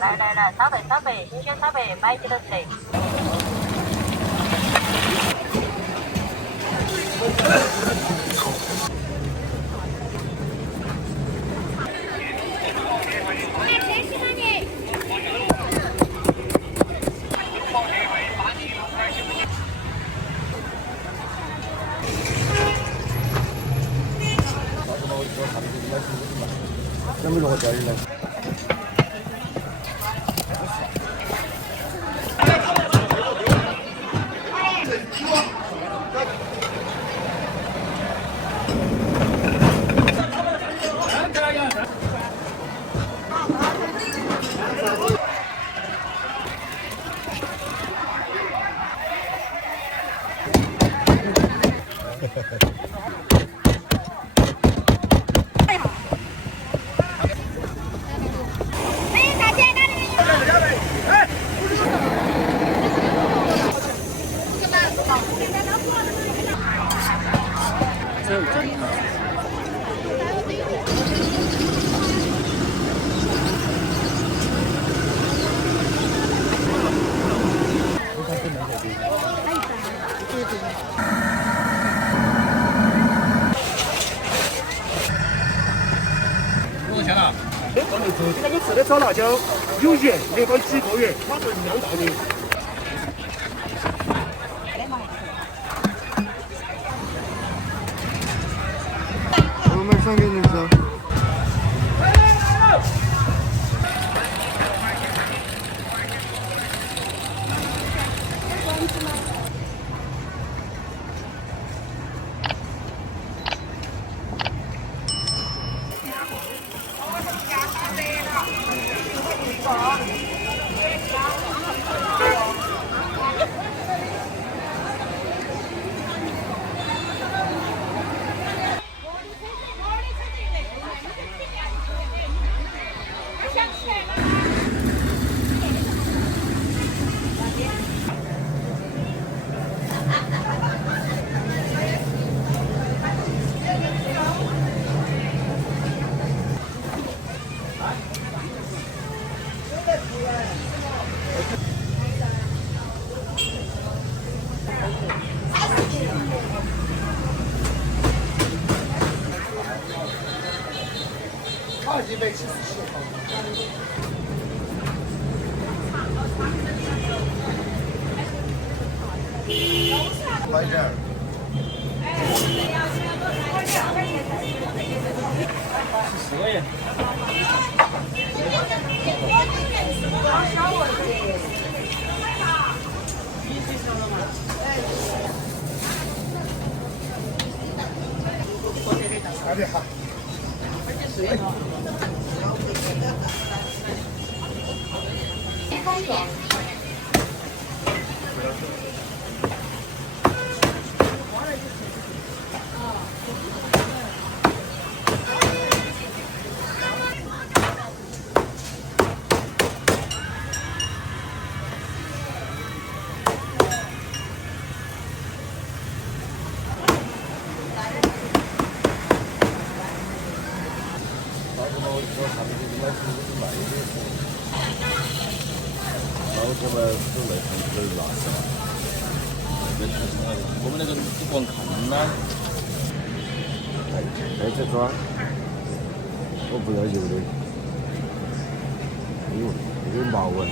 来，300，新鲜300，买几个谁？咱们落这儿了。那个吃的炒辣椒有盐，连放几个月，它是一样道理。我们想给你吃。快点儿！10个元。快点哈！我们那个只光看呐，再去抓，我不要油的，哎呦，有点毛啊。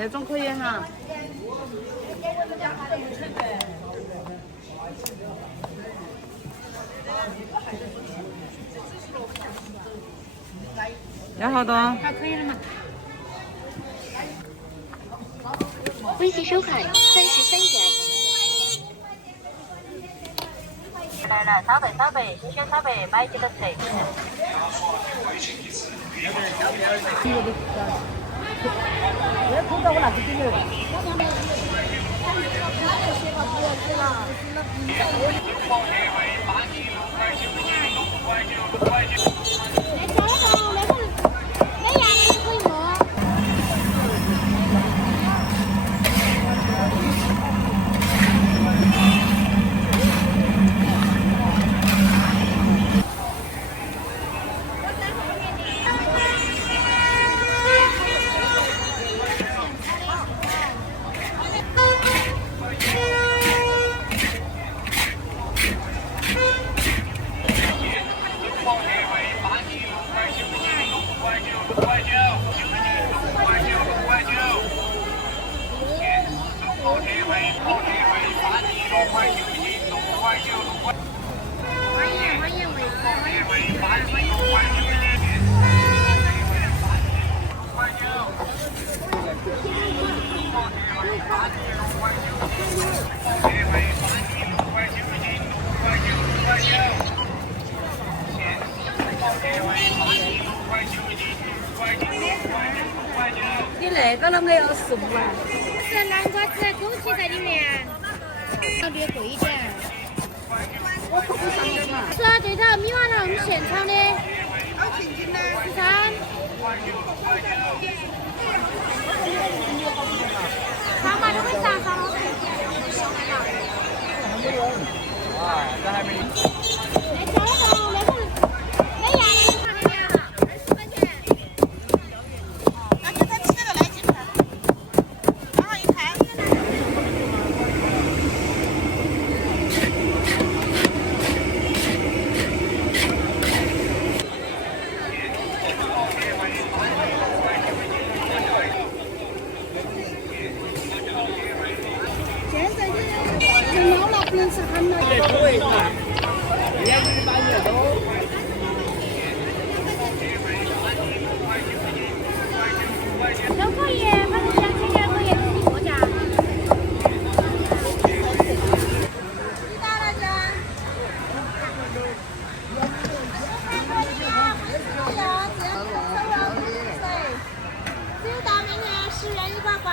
那种可以哈。要好多？好，可以了嘛。微信收款33元。来，烧贝，新鲜烧贝，买几个吃？你那个了没有15啊？是南瓜子枸杞在里面，要略贵一点。是啊，对头，米花糖我们现炒的。13。3把都会炸上了。哇，这还没。那交了那个没牙的，看那牙了，20块钱。那现在吃个来几盆，然后一盘。现在就老了，不能吃很了。都可以，反正2000元可以自己过价。只有到明年10月1把关。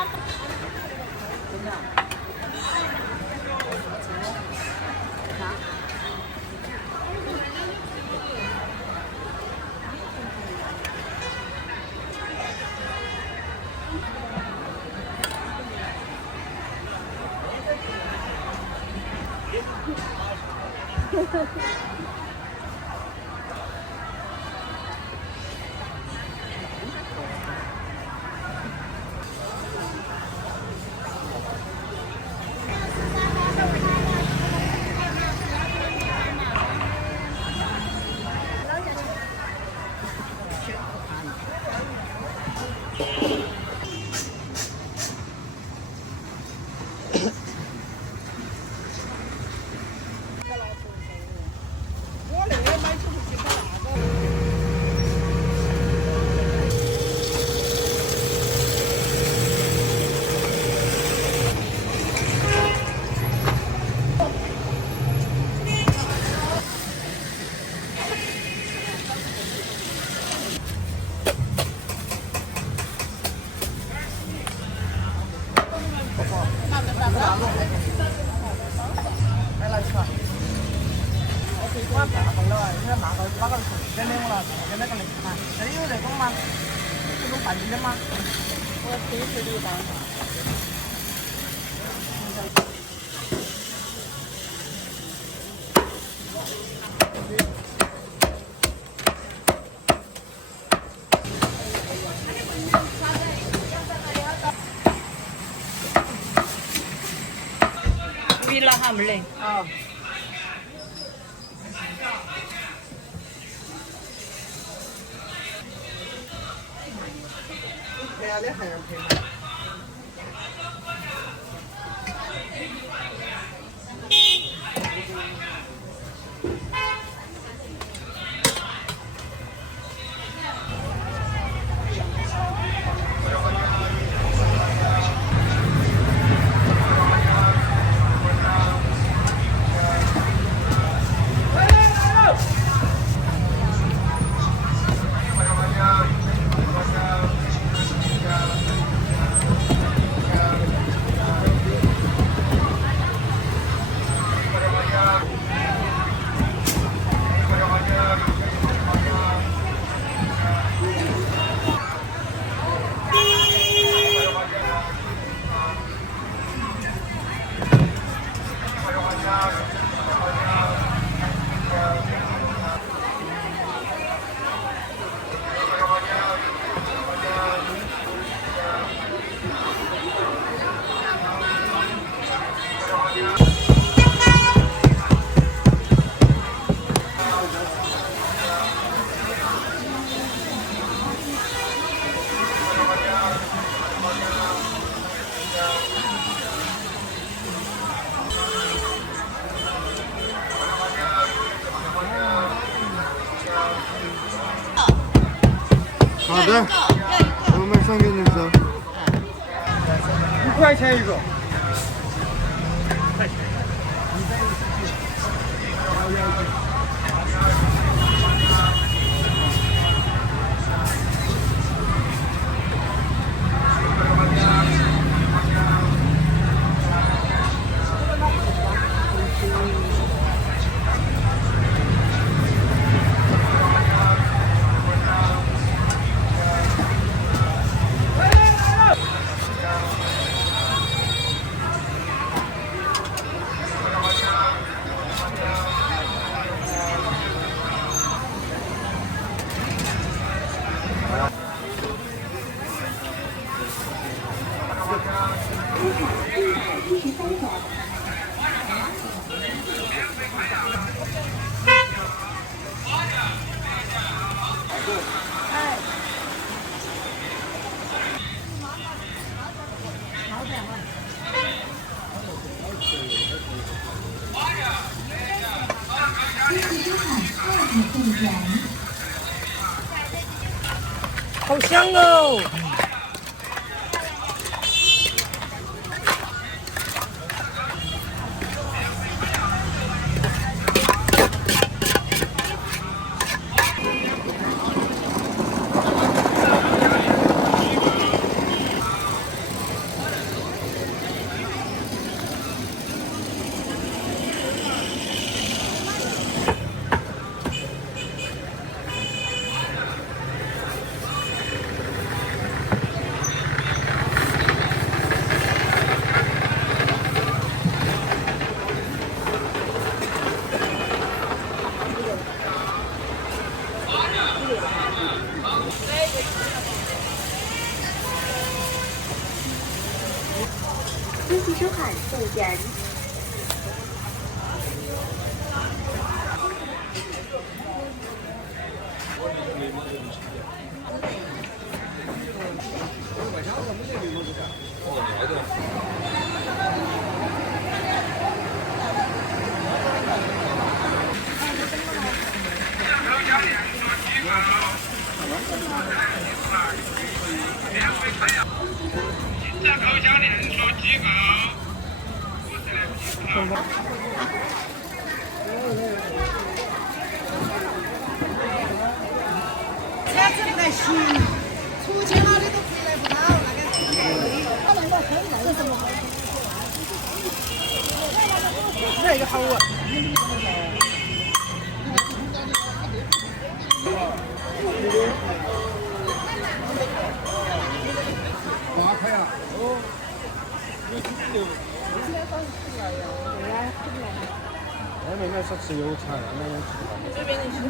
有那个零啊？这里有那种吗？这种半斤的吗？我平时的一包。没了哈，没得。啊。陪啊，这还能陪吗？好的，我马上给你收。5块钱一个。好香哦！恭喜收看送人。车子不太行，出去哪里都回来不到，那个他那个很那个什么，那个好啊。是吃油肠，没有吃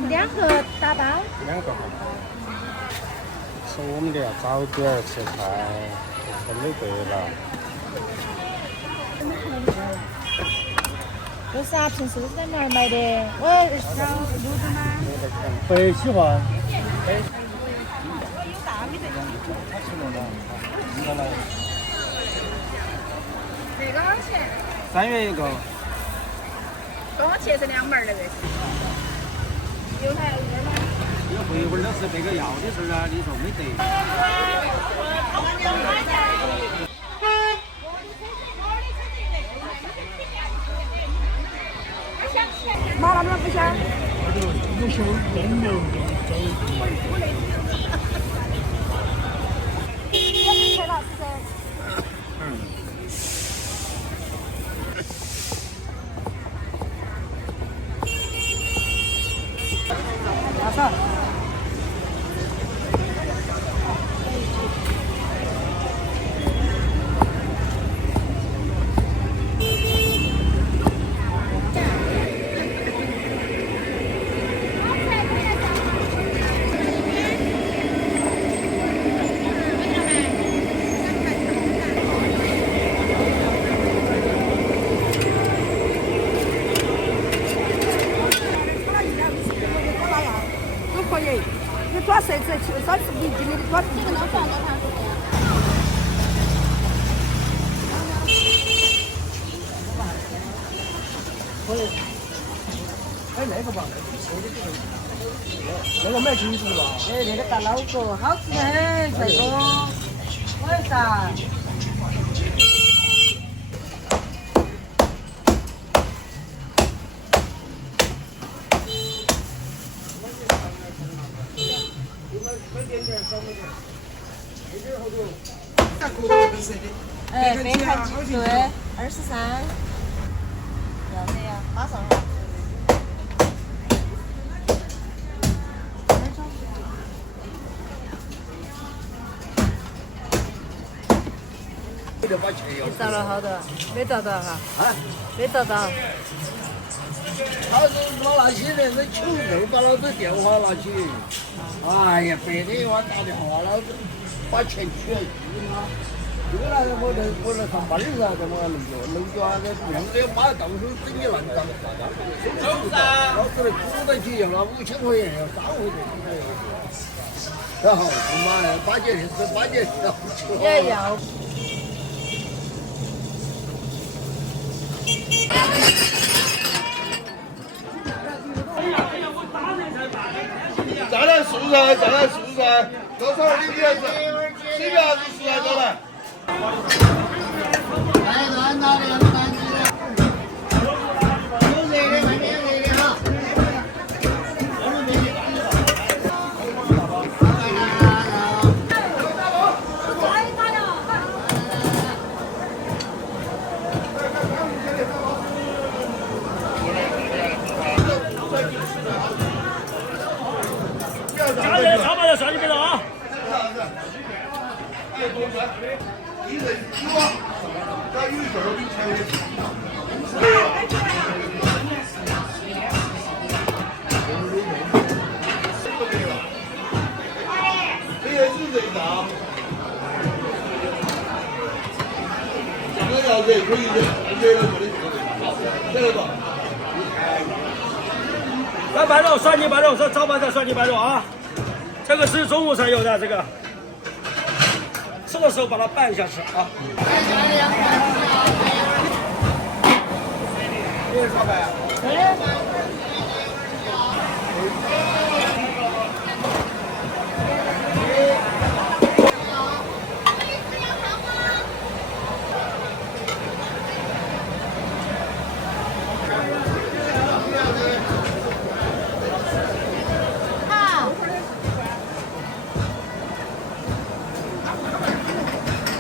2个打包。2个。是我们的要早点吃菜，真的对了。为啥平时在哪儿买的？我想卤子吗？北喜欢。这个多少钱3元1个。跟我切成2枚儿那个。有还有2吗？有回会儿都是这个要的时候呢，你说没得。麻辣么不香？不香，真牛。陈老师噻。多少？都可以，你抓绳子，30厘米的抓。这个能放多长时间？可以。哎，那个吧，那个买金子吧。哎，那个大脑壳好吃很，帅哥。为啥？哎，别看对，23。要的呀，马上。你找了好多？没找到哈？啊？没找到。他是老那些人是求肉，把老子电话拿起。哎呀，白天给我打电话，老子把钱取了。这个那个我在上班的时候，怎么弄着那个样子，妈到时候整你烂账。老子的苦得起，要了5000块钱，要3回钱。然后他妈的8件事8件事也要。再来素噻，再来素噻，多少你也是，随便啥子素来都来。来端到2盘鸡，有热的外面热的哈。加热炒饭要算你给了啊！哎，同学，1人9啊，那有事儿你才这也是这个啊，这个要热可以热了没得这个吧。来白肉，算你白肉，这炒饭再算你白肉啊！这个是中午才有的，这个吃的时候把它拌一下吃啊。这是炒饭啊？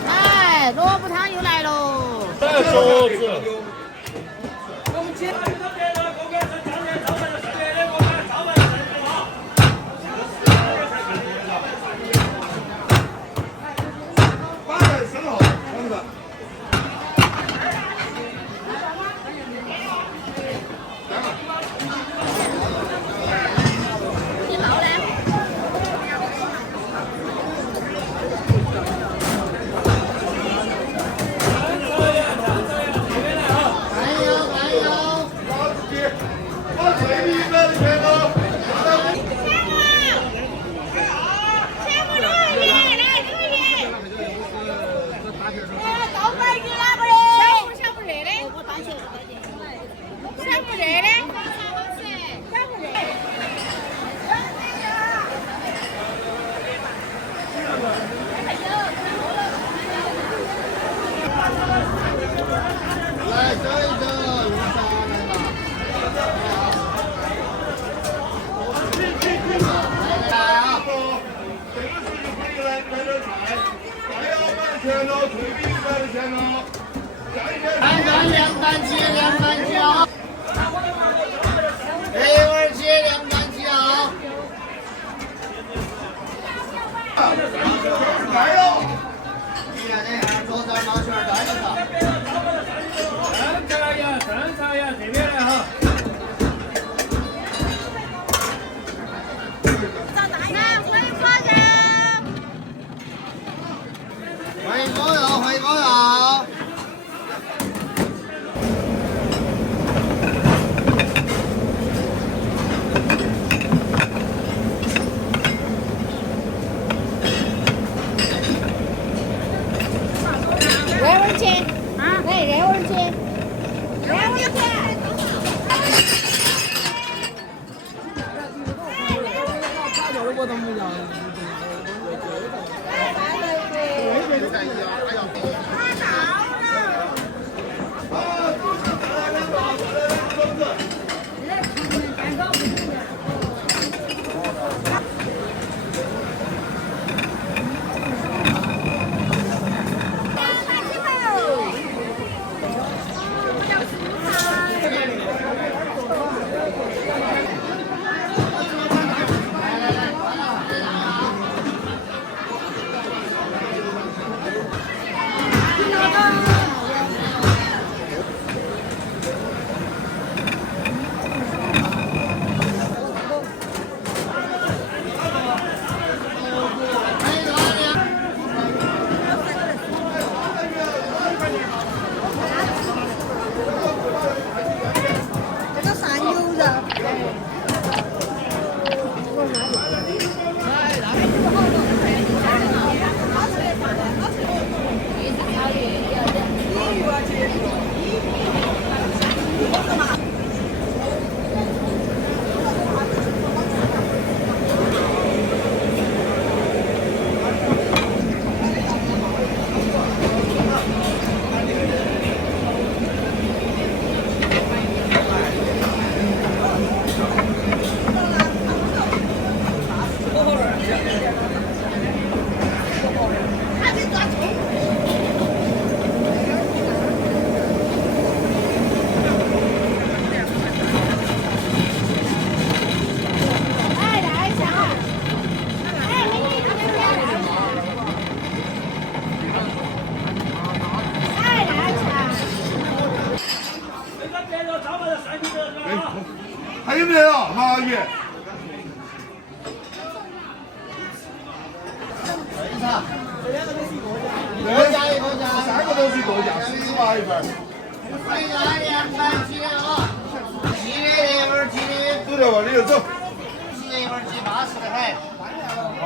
哎，萝卜汤又来喽！这个桌子。钱了，退币100的钱了。看看凉拌鸡啊，这碗鸡凉拌鸡啊。来了。你看这样，桌子拿出来带着上。正常呀，这边来哈。欢迎光临，欢迎光临。热味鸡，来热味鸡，热味鸡。还有没有啊，马阿姨？多加一个价，3个都是一个价，40八一份。欢迎大家来鸡啊！鸡的这碗鸡的，走了吧，你就走。是这碗鸡80的很。好。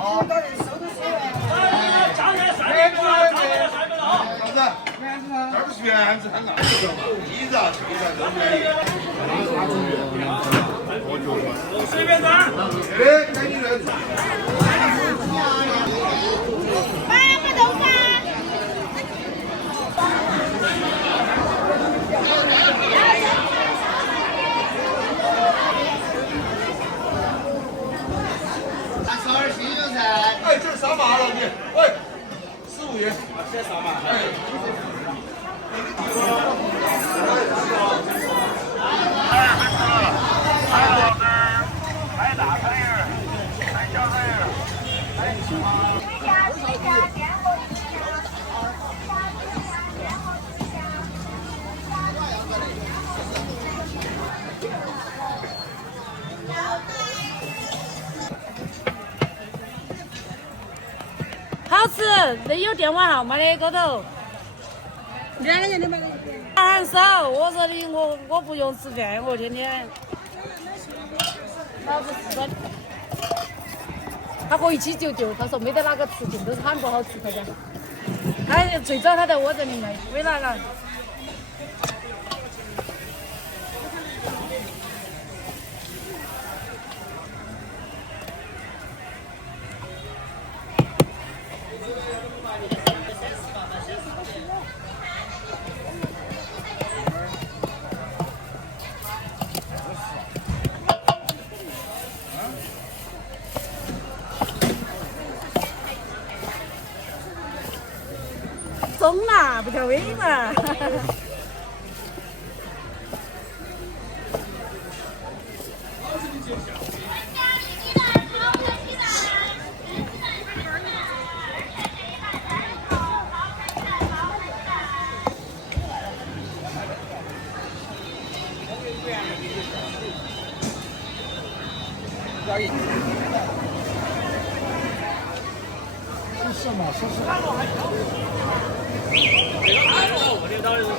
加点300个，加点300个啊！啥子？这不是原子很硬，一炸、脆炸都便宜。随便拿。对，赶紧来做。8个豆干。12新油菜。哎，这是沙麻了你，喂，15元。这沙麻。哎。来大菜儿，来小菜儿，来水饺，点火鸡翅。好吃，这有电话号码的高头。2个人的嘛。很少，我说的我不用吃饭，我天天。老子吃的。他和1起99，他说没得哪个吃尽，都是喊不好吃，他讲。他最早他在我这里卖，为哪个？疯了，不跳威嘛。是吗？是。我这当然是。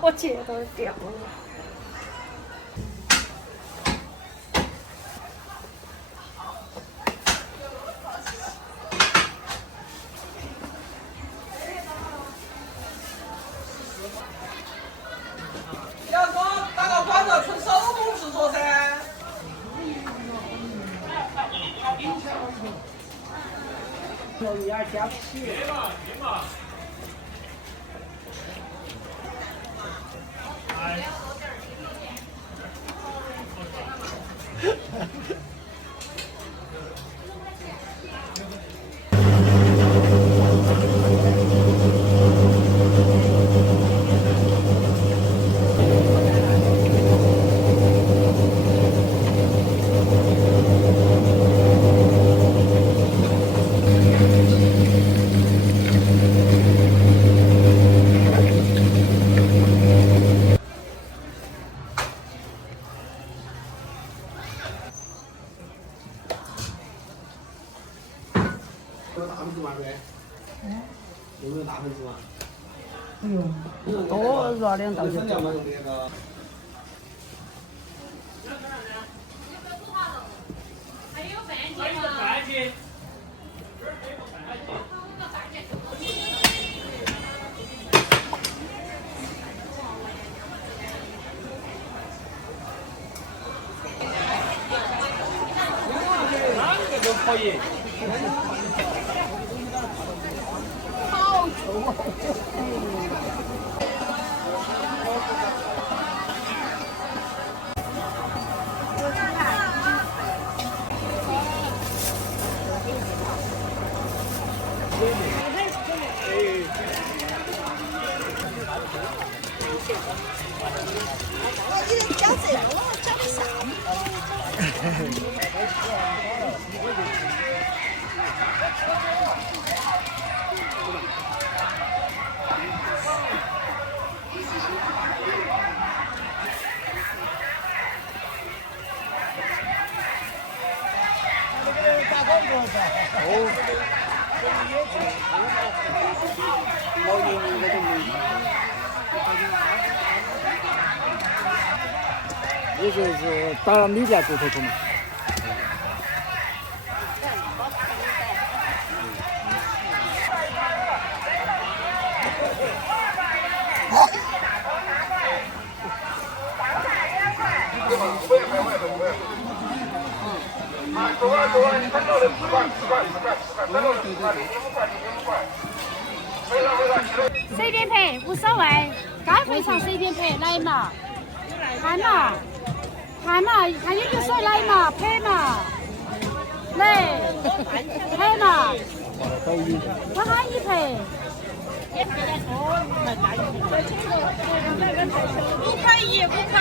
我姐都掉了。要说打个广告纯手工制作噻。有牙加皮。有大粉丝吗？有没有大粉丝啊？多热两道就够了。哪个都可以。好臭啊！你得加这样，我加的啥？也就是打了米店骨头头嘛。随便赔无所谓，该赔偿随便赔，来嘛，看嘛，看嘛，看有没有说来嘛，赔嘛，来，赔嘛，我喊你赔。 5块1，5块。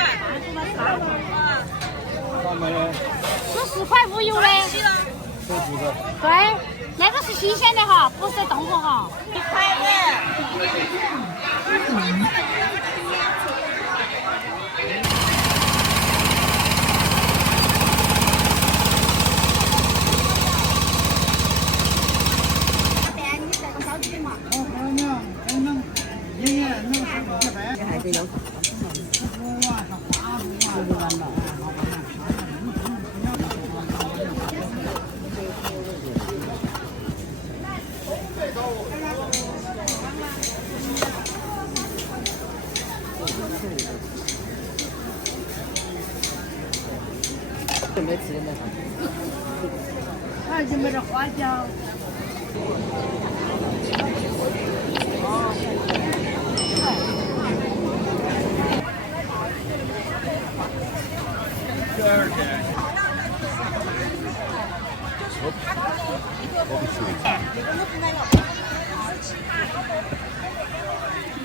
是10块无油的。对，那个是新鲜的哈，不是冻货哈。1块的。准备吃的那啥？还有没得花椒？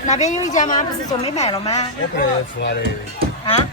那边有一家吗？不是说没卖了吗？我不得吃他的。啊？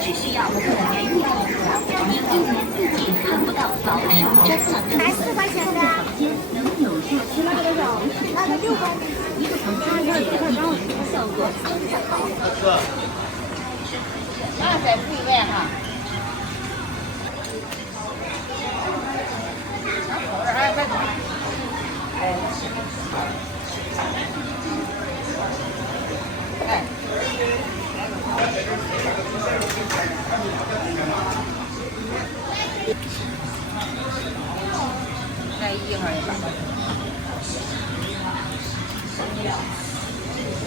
只需要个人预订，您一年四季看不到老少珍藏的4块钱的房间，能有效期待1个房间效果非常好。那再不一万哈。哎。来一会儿吧。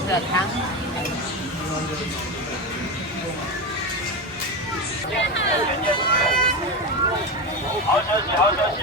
热汤。好消息，好消息。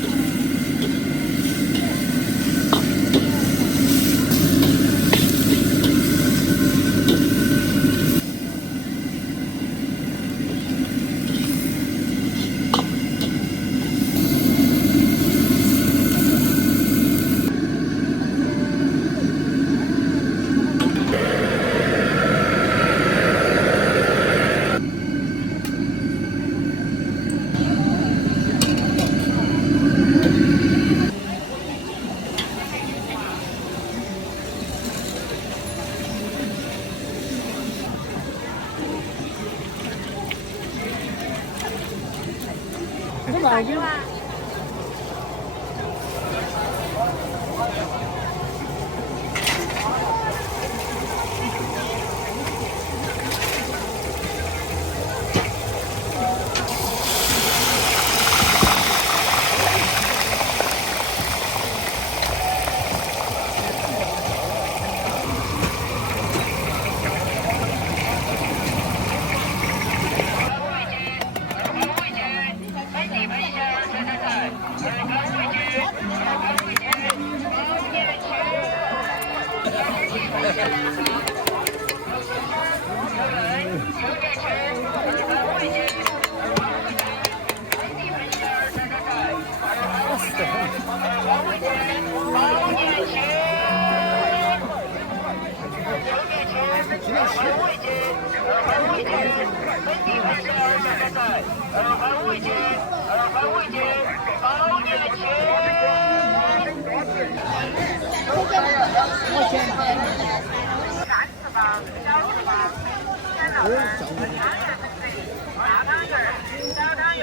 买去吧。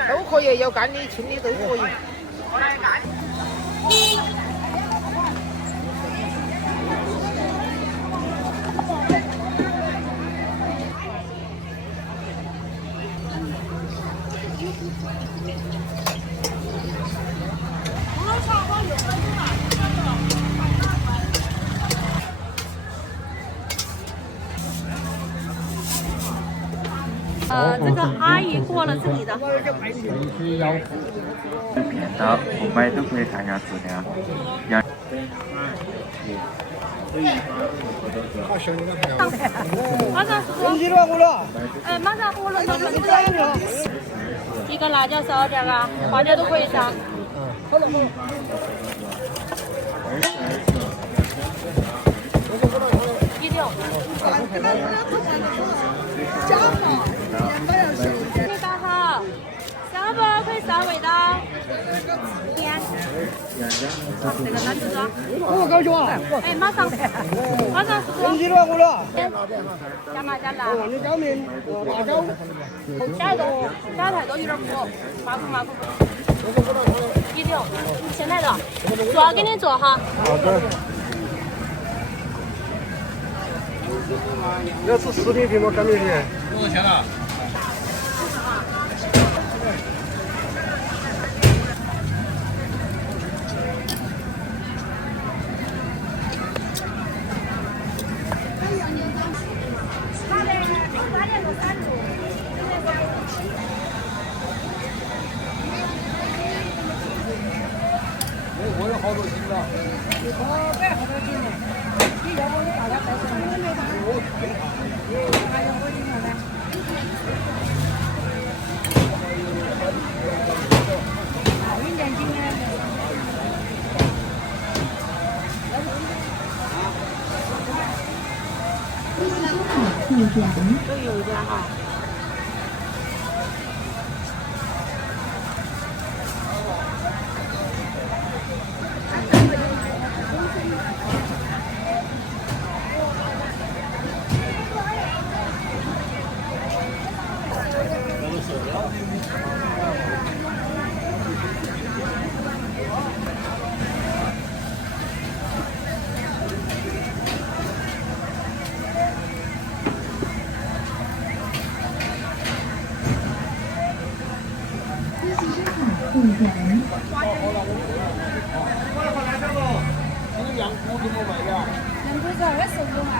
都可以，有干的、清的都可以。这个阿姨过了这里的。好，我们都可以看一下质量。马上马上火了，一个辣椒少点啊，花椒都可以上。一六。味道好，上不可以上味道。甜。这个哪去做？我高兴啊！哎，马上是说。你了我了。加麻加辣。你讲明辣椒。加多，加太多有点苦，麻苦。一六，现在的，做给你做哈。好的。要吃食品吗？干面的。多少钱了？我有好多斤了。我带好多斤呢。你要不你大家带上。还有我斤了呢。1两斤呢。都有一点哈。羊骨怎么卖的？羊骨是25卖。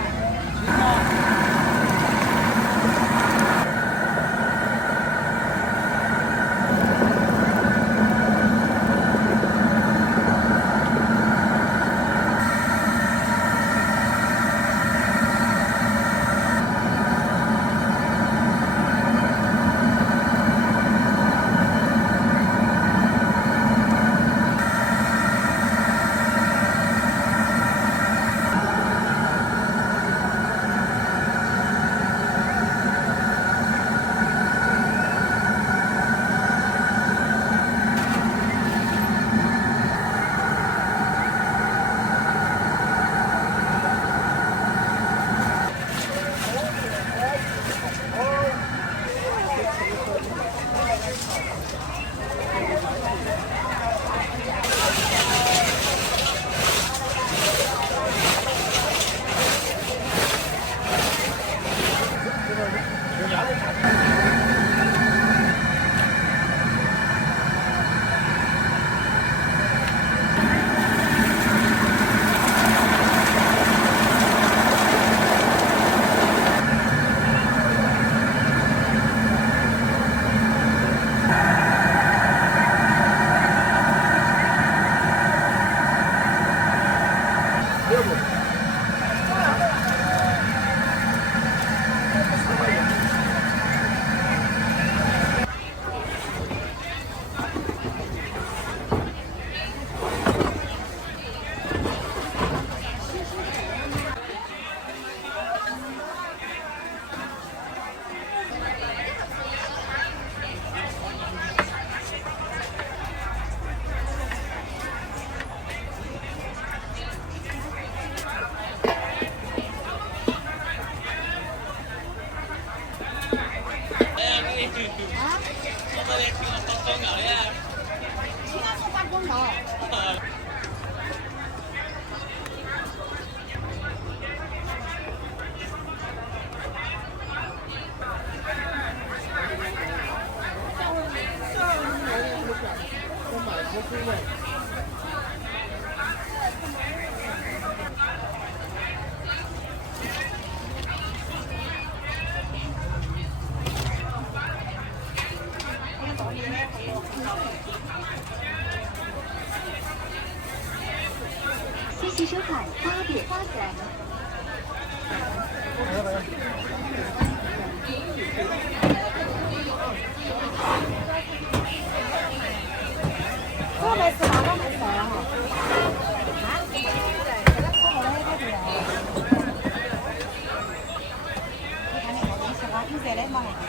谢谢收看8点发展。我没事，我没事哈。你在那忙啥子？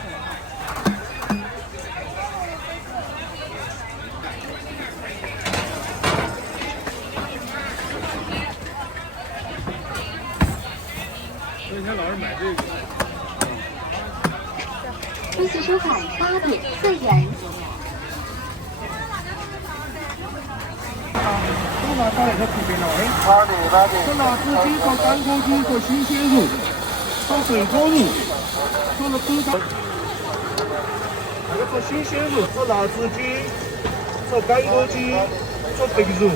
那天老是买这个。谢谢收看8点自然。都拿到那个图片了，说拿自己做干锅鸡，做新鲜肉，做水果肉，做了冰干。那个做新鲜肉，做辣子鸡，做干锅鸡，做肥肉，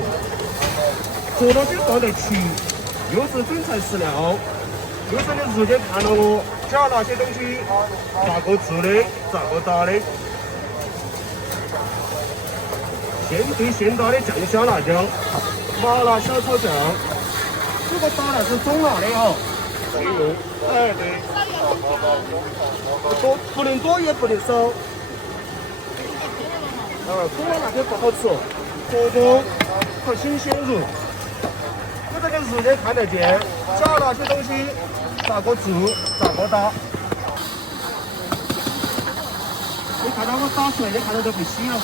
做了就放得齐，又是真材实料，又是你直接看到我加哪些东西，咋个做的，咋个打的。现对现打的酱香辣椒，麻辣小炒酱，这个打的是中辣的哦。对哦，哎对，多不能多也不能少。中辣那些不好吃，锅中和新鲜肉，我这个日间看得见，加那些东西咋个做，咋个打。你看到我打出来，你看到都不洗了。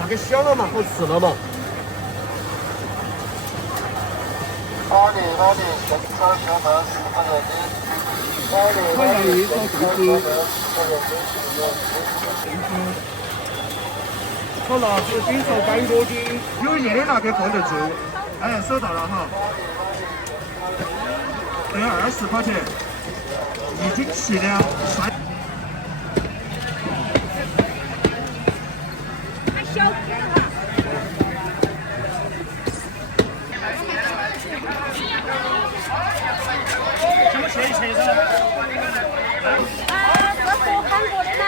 那个小了嘛，好吃了嘛。烤洋芋、烤兔子、烤辣子鸡、炒干锅鸡，有热的那个放得住。哎，收到了哈。对，20块钱，已经齐了。怎么切一切噻？这做韩国的吗？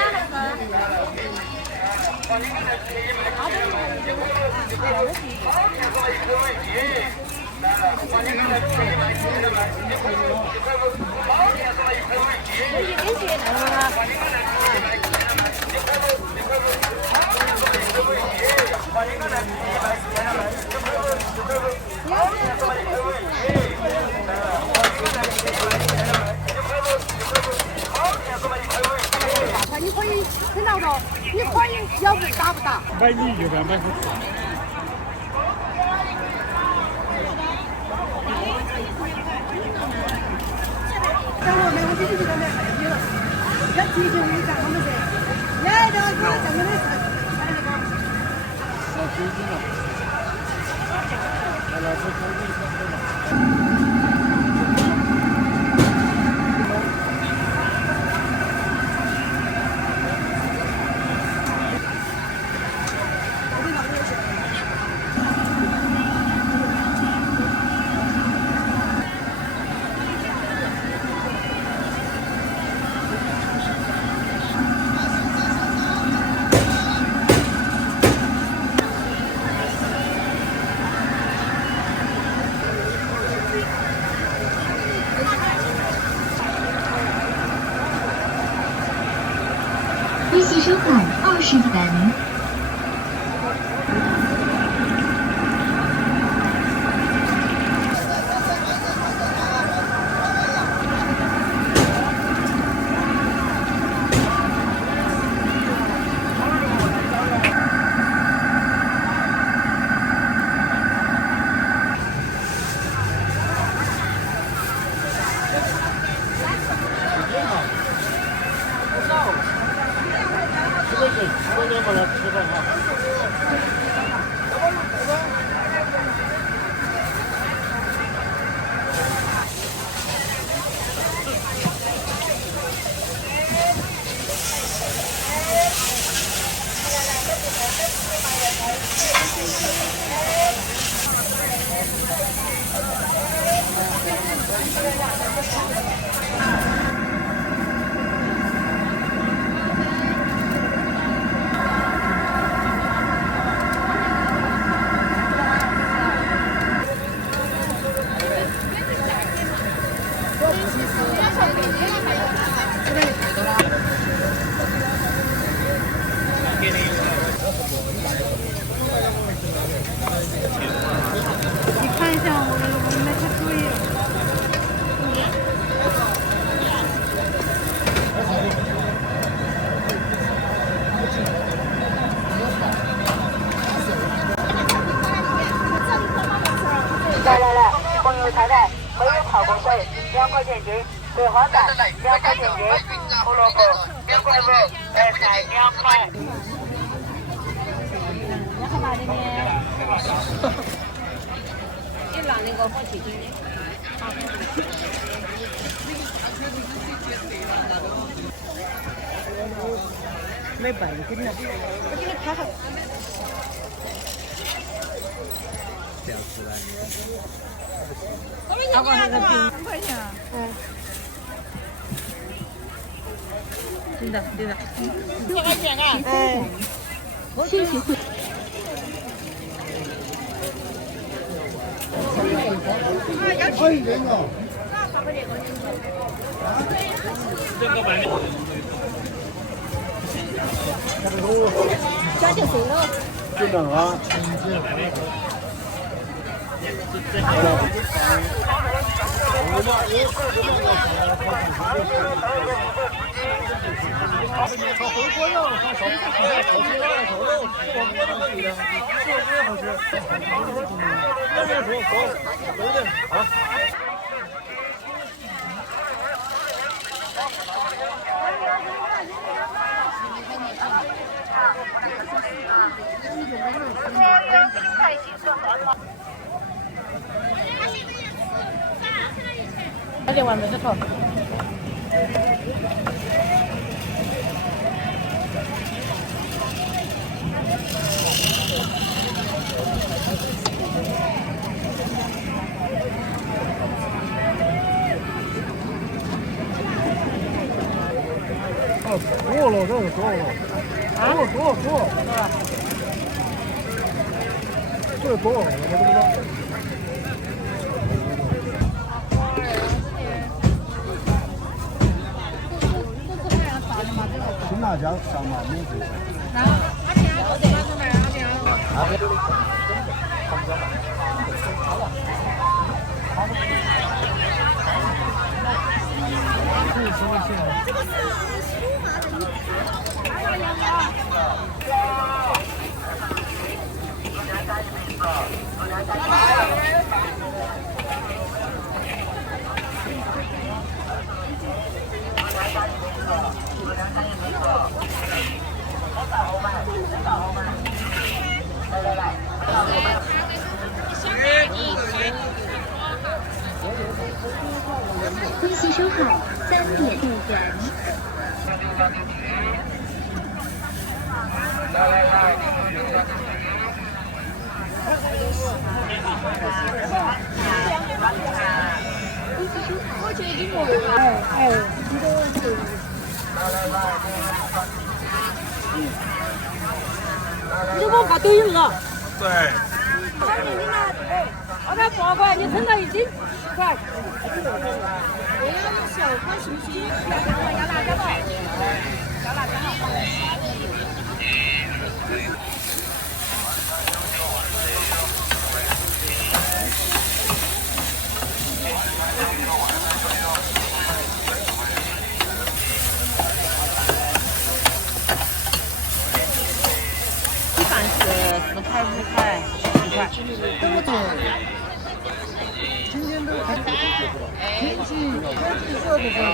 你可以听到的，你可以要问打不打？买你就买好吃。等我们我这就在那看你了，要提醒我们干我们噻。来，这个给我咱们的是那个小鸡子了，来吃小鸡子。微信收看20元。桂花蛋2块钱一，胡萝卜2块5，白菜2块。要干嘛的呢？你拿那个好去的。没半斤了，我给你看看。这样子来。他把那个3块钱。嗯。真的，对的。多少钱啊？哎。谢谢会。可以的哦。这个买的。加点水了。就能啊。2点完没得头。多了，这个多了，多，这个多，我不知道。青辣椒上嘛，免费。恭喜收好3点入园。我觉得你我你就给我发抖音了。对。我给8块，你称到1斤10块。我要小块行不行？要辣椒不？要辣椒。鸡饭是4块、5块、10块。都对。今天都天气热的时候。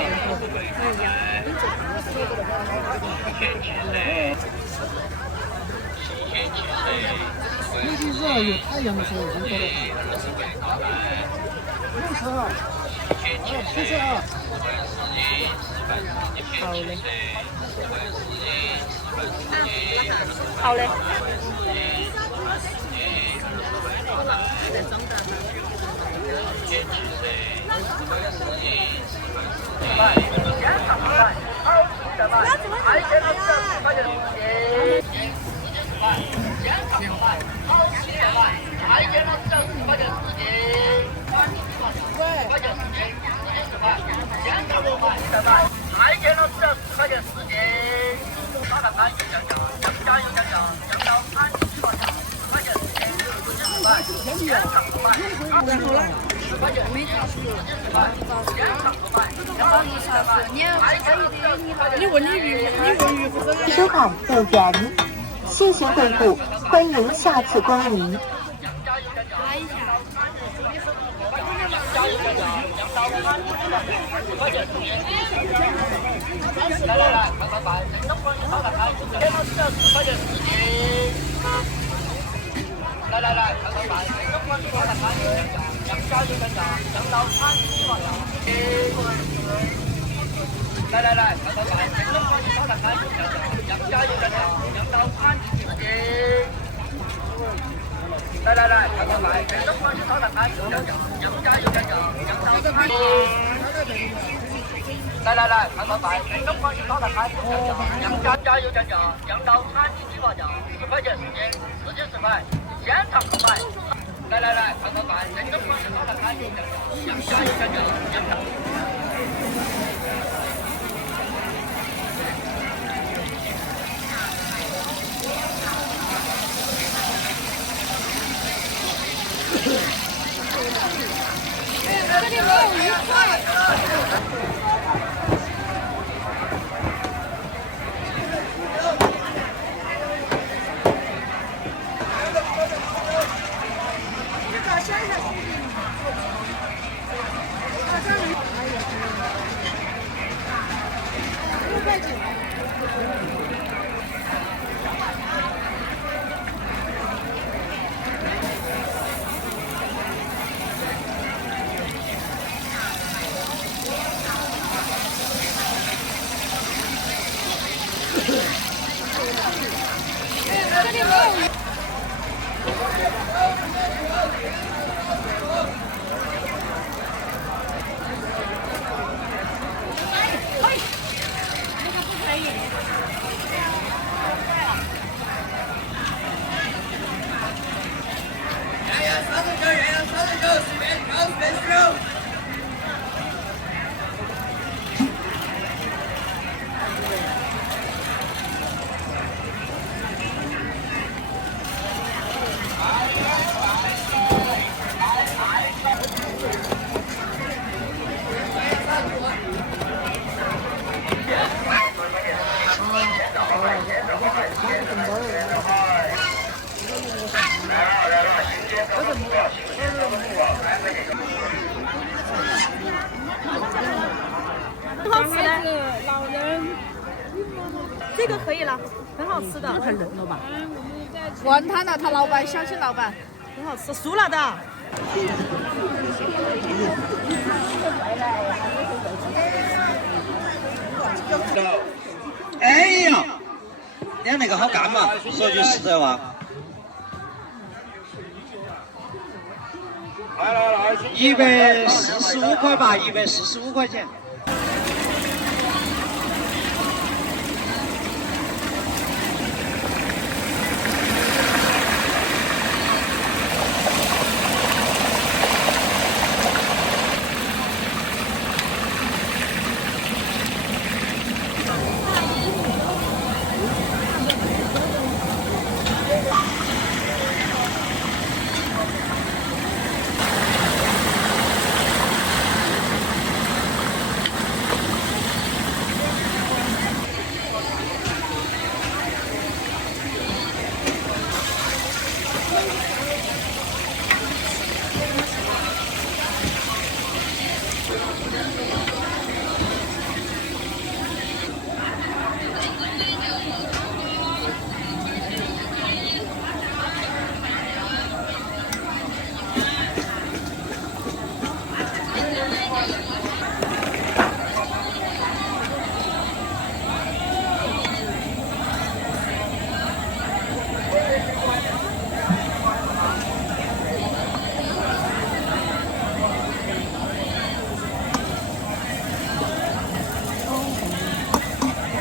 天气热有太阳的时候人多得很。62，好嘞。好嘞。收好入园，谢谢惠顾，欢迎下次光临。来一下。来来来，快快快！灯光你烧的开，天猫只要10块钱1斤。来来来，快快快！灯光你烧的开，降价有降价，降到37毛了。来来来，快快快！灯光你烧的开，降价有降价，降到37斤。来来来，快快快！灯光你烧的开，降价有降价，降到37斤。来来来，快快快！灯光你烧的开，降价有降价，降到37毛价，10块钱1斤，4斤10块，现场购买。来来来，快快快！灯光你烧的开，降价有降价，降价。这里没有1块。好吃的，老人，这个可以了，很好吃的。太冷了吧？管他呢，他老板，相信老板，很好吃，熟了的。哎呀，你那个好干嘛？说句实在话。145块吧，145块钱。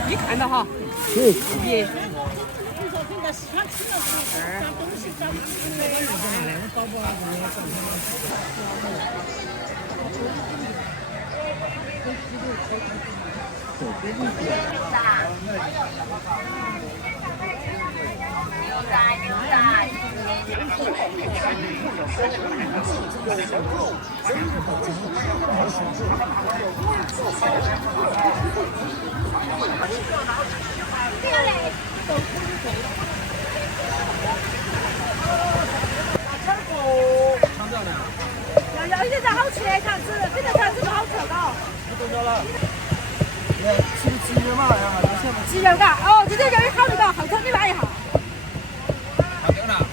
你看到哈？耶。要现在好吃，肠子，这个肠子不好。着了。吃不鸡肉嘛呀？鸡肉嘎，哦，这个肉好那个，后头你挖一下。好丢了。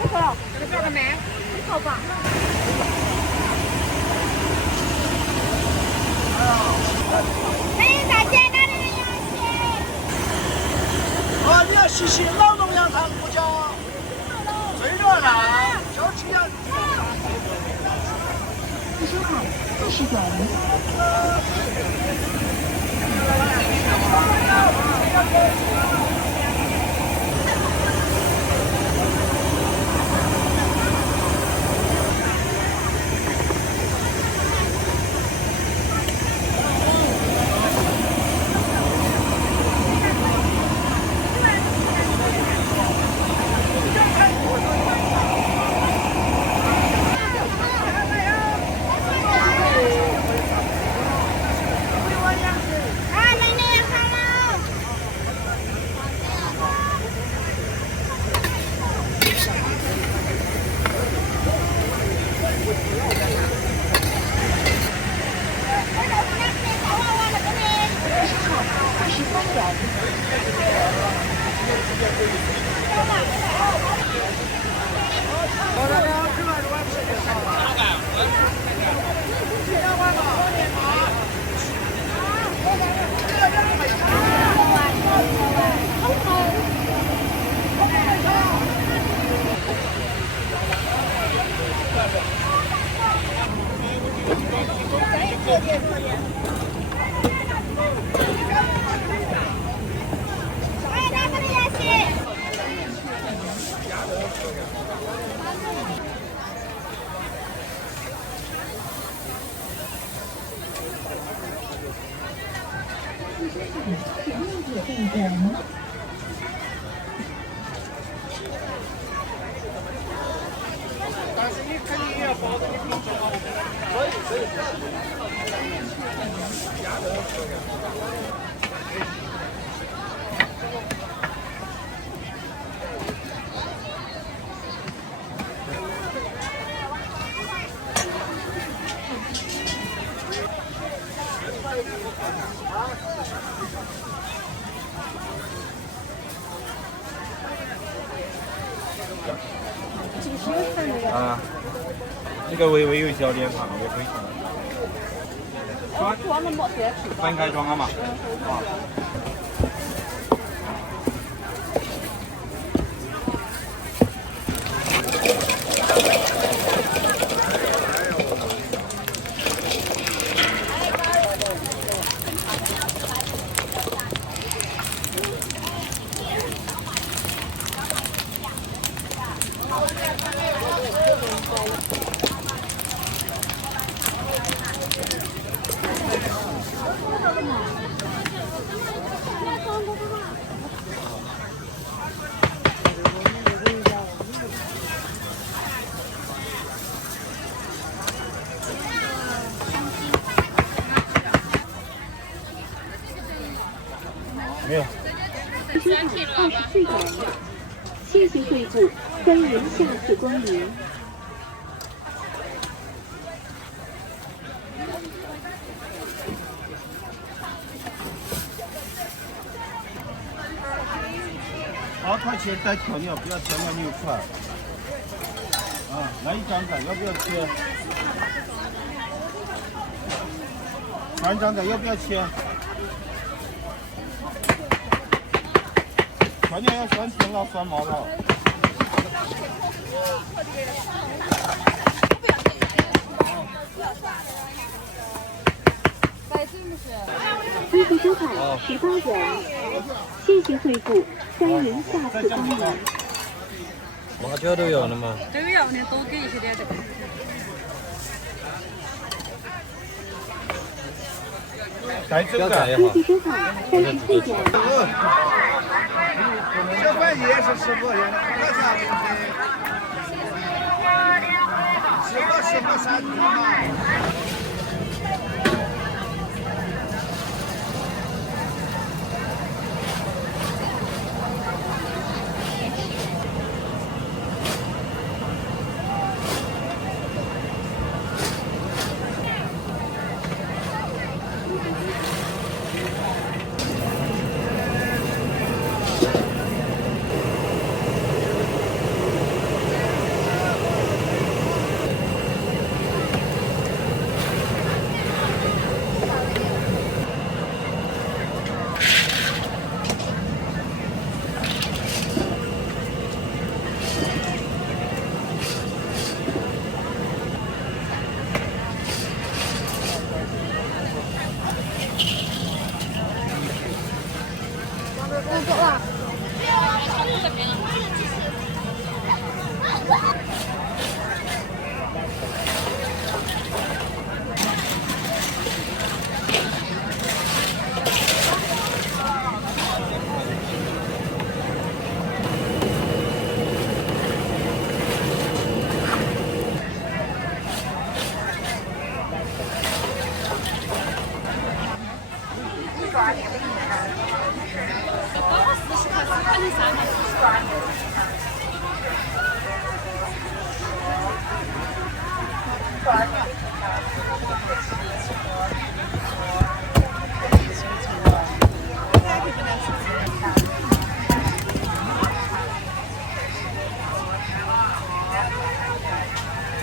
不错了，这个表个慢，你好吧？还有啥简单的游戏？啊，你要细细老农羊汤不叫最热闹，就吃羊。自收款40元。但是你肯定也要保证你品种啊。可以。啊，这个微微有小点胖，我可以看。分开装了嘛？啊。没有。收款24元，谢谢惠顾，欢迎下次光临。2块钱带调料，不要调料6块。啊，来一张的，要不要切？3张的，要不要切？调料要酸甜了，酸麻了。支付收款18元，谢谢惠顾，欢迎下次光临。辣椒都要的嘛？都要的，多给一些点这个。带这个。支付收款34元。小饭也是15元的，那啥东西？15啥子嘛？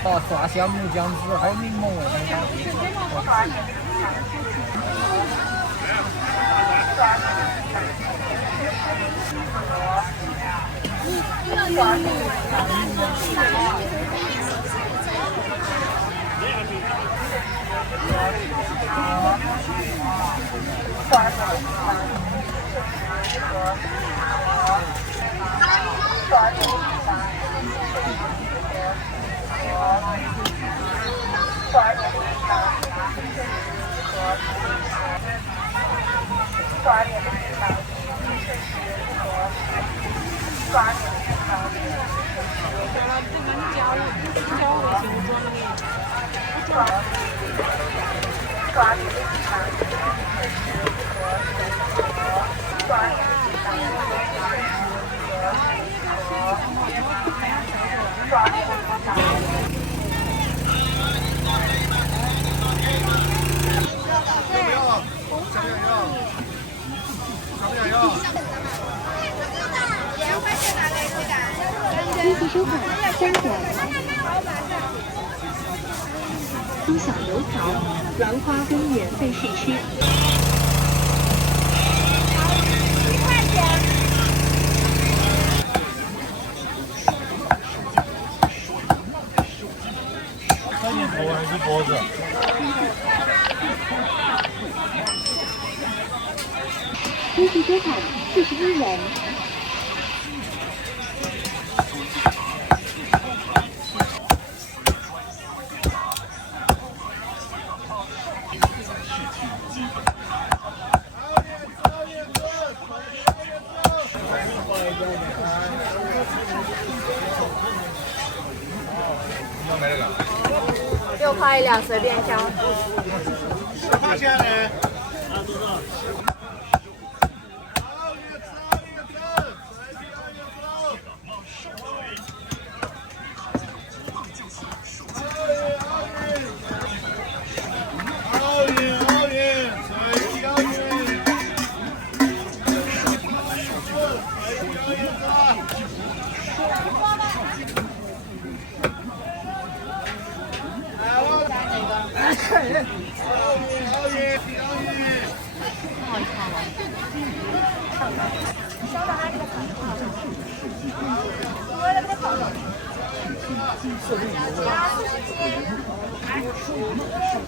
哦，蒜香木姜子还有柠檬味微信收款3元。松小油条，兰花公园分市区。三年头还是脖子？微信收款41元。6块1辆，随便挑。发现呢？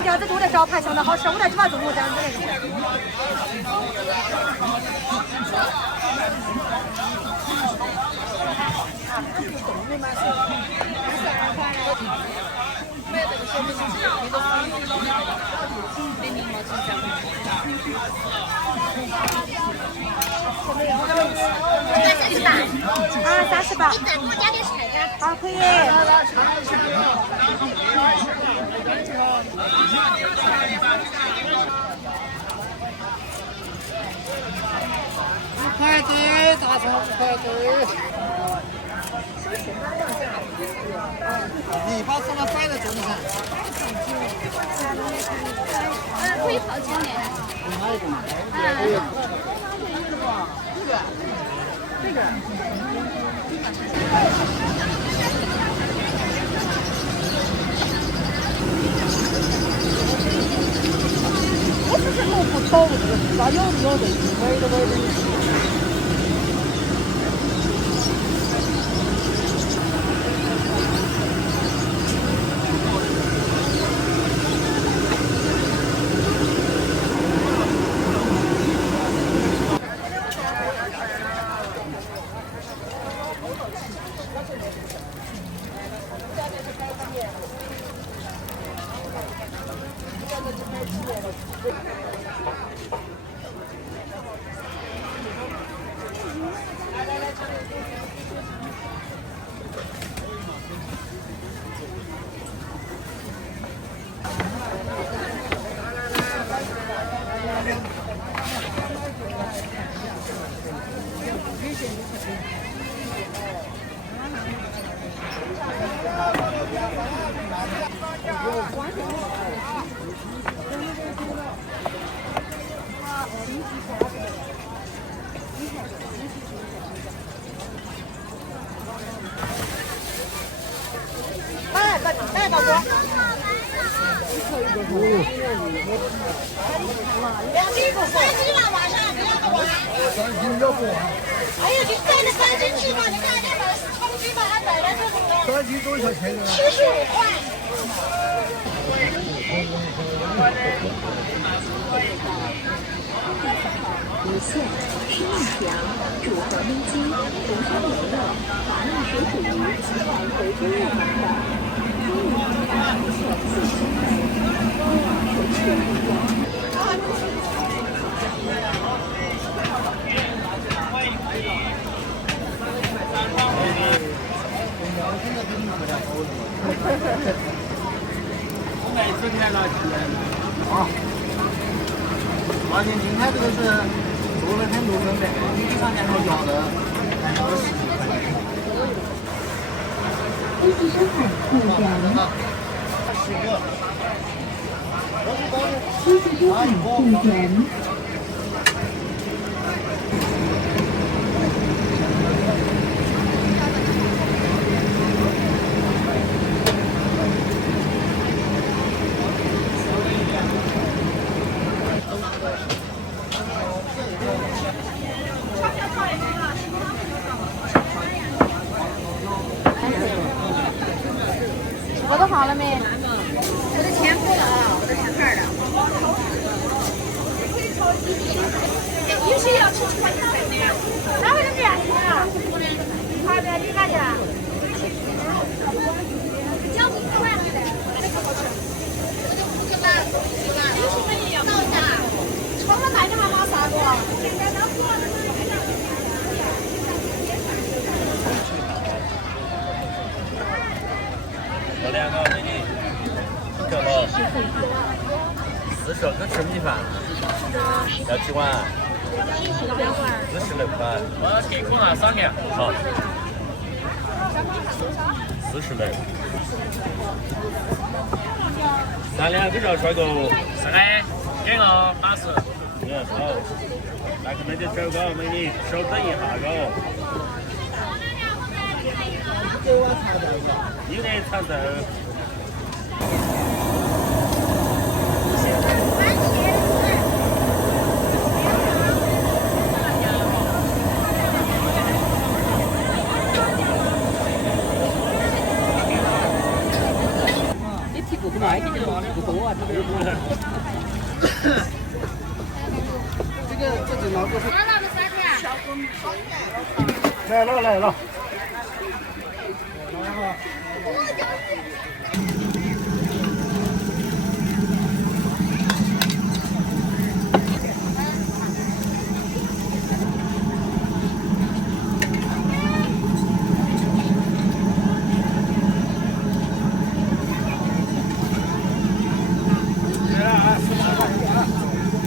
饺子多的招牌上的好吃，我在这把中国这样子的。30吧。你再给我加点菜呀。好，可以。5块的，大肠5块的。你把这个摆在桌子上。可以泡椒面。这个。我只是萝卜炒这个，啥有的，味的。来，宝哥。2斤3斤了，晚上2个碗。3斤要不？哎呀，你带着3斤去吧，你看人家买4公斤吧，还买来这种的。3斤多少钱呢？75块。不限吃面条、煮黄焖鸡、红烧牛肉、麻辣水煮鱼、来回猪肉等等。中午大出现4斤全是不一啊，而且今天这个是做了很多根的，你看两条夹的，还要10块钱。A级商品不减。10个。A级商品不减。我都好了没？我的钱付了啊，我的钱这儿的。有些要吃出来才的呀。哪会这么样子啊？好的，你看去。交5块了。从来买的嘛拿啥个？我2个美女，这个40个吃米饭，要几碗？46块。我给空了3个。好。40枚。咱2个要帅哥。是的，给个80。好。那个那就这个美女，稍等一下个。有点长豆。你提不来，你这不多啊，这个。这老哥是。来了来了。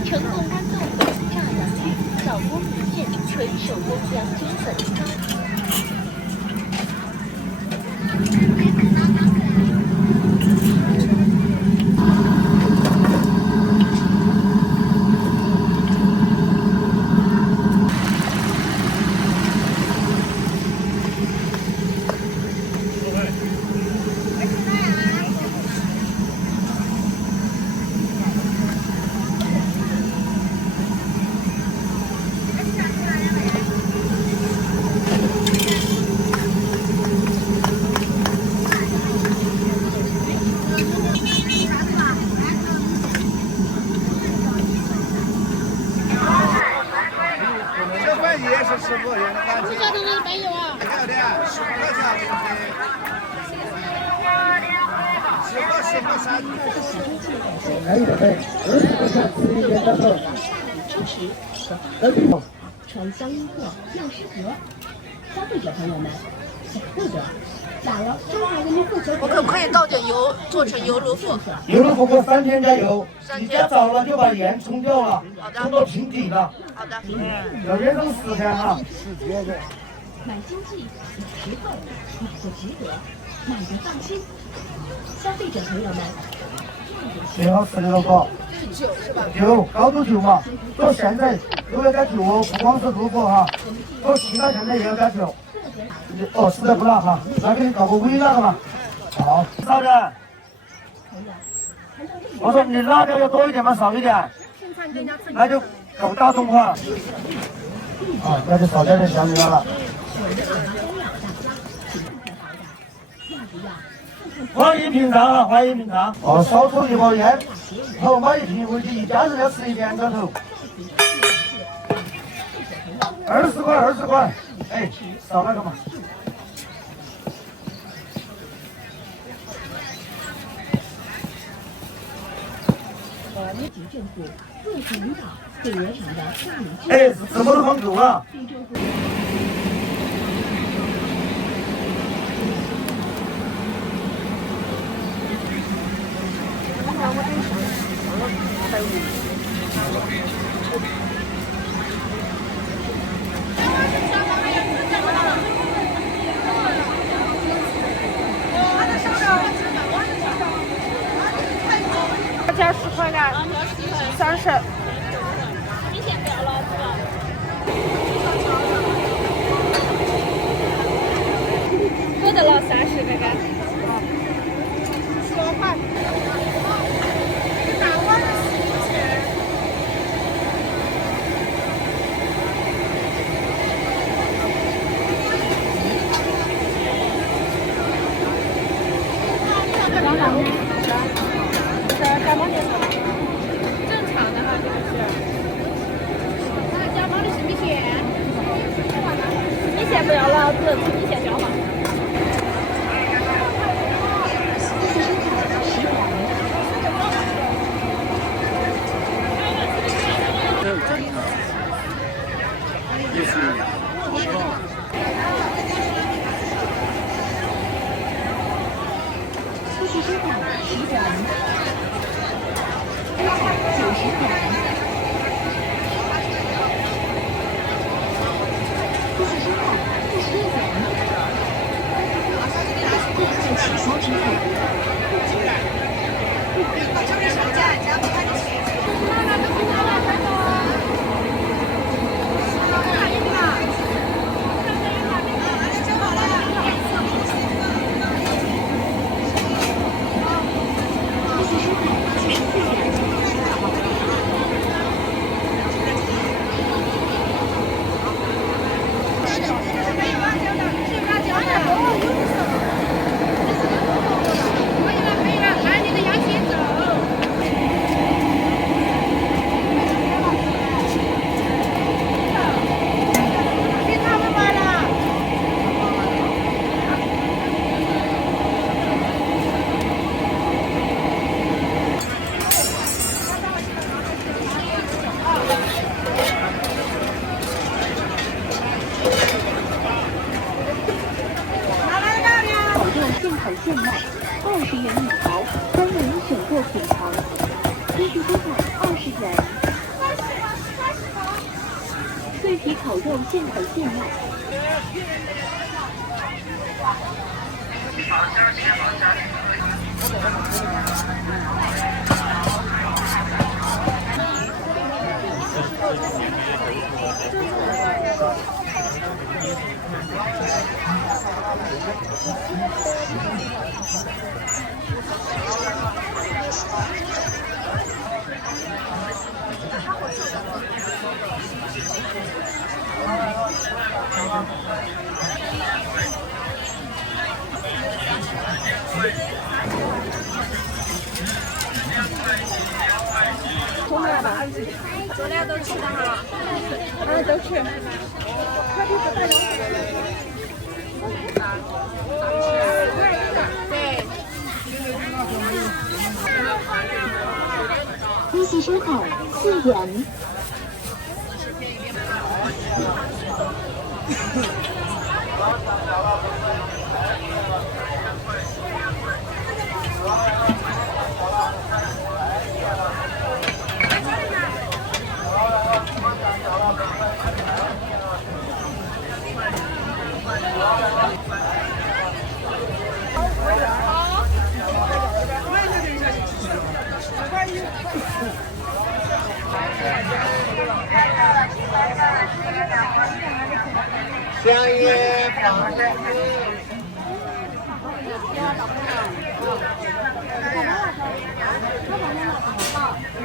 成功安顿火炸洋芋，老公一片纯手工洋菌粉。传销音货要适合，消费者朋友们，我可不可以倒点油做成油卤腐？油卤腐给3天加油，你加早了就把盐冲掉了，冲到平底了。好的。要腌上10天哈。买经济，实惠，买的值得，买的放心。消费者朋友们，最好吃的那个。酒是吧？酒，高度酒嘛。做咸菜都要加酒哦，不光是卤腐哈，做其他咸菜也要加酒。哦，实在不辣哈，来给你搞个微辣的嘛。好，少点。我说你辣椒要多一点吗？少一点？那就搞大众化。啊，那就少加点香料了。欢迎品尝啊，欢迎品尝。哦，少抽1包烟，头买1瓶，回去一家人要吃1天个头。20块，20块。哎，少那个嘛。政府各级领导对原厂的大力哎，什么都放够了。加10块钱，30。明显不要老子了。多的了30个干。15块。正常的哈，这个是。那加包的是米线，米线不要了，只吃米线椒嘛。现卖20元1条，3人选购品尝，70多块20元。脆皮烤肉现烤现卖。这俩都吃的哈，都吃。微信收款4元。香烟放上去。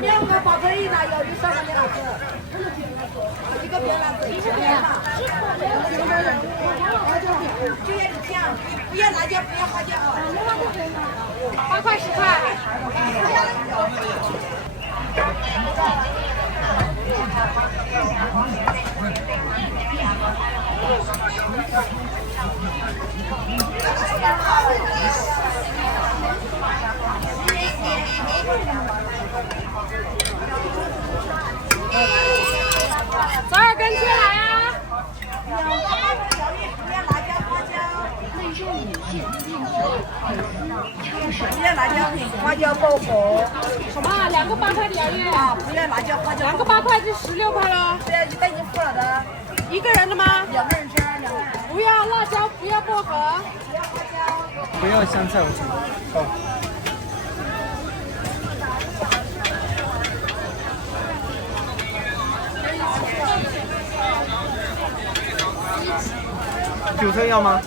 2个8块1拿药，你少拿点辣子，一个别辣子，一个别辣。就要这样，不要辣椒，不要花椒啊。8块10块。早点跟进来呀！不要辣椒，花椒薄荷。什么？2个8块的洋芋啊，不要辣椒，花椒。 2个8块就16块了。对啊，你带你付了的。一个人的吗？2个人吃，2个人。不要辣椒，不要薄荷，不要花椒。不要香菜，我去。好。韭菜要吗？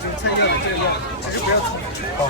韭菜要的，这个要，只是不要葱。好。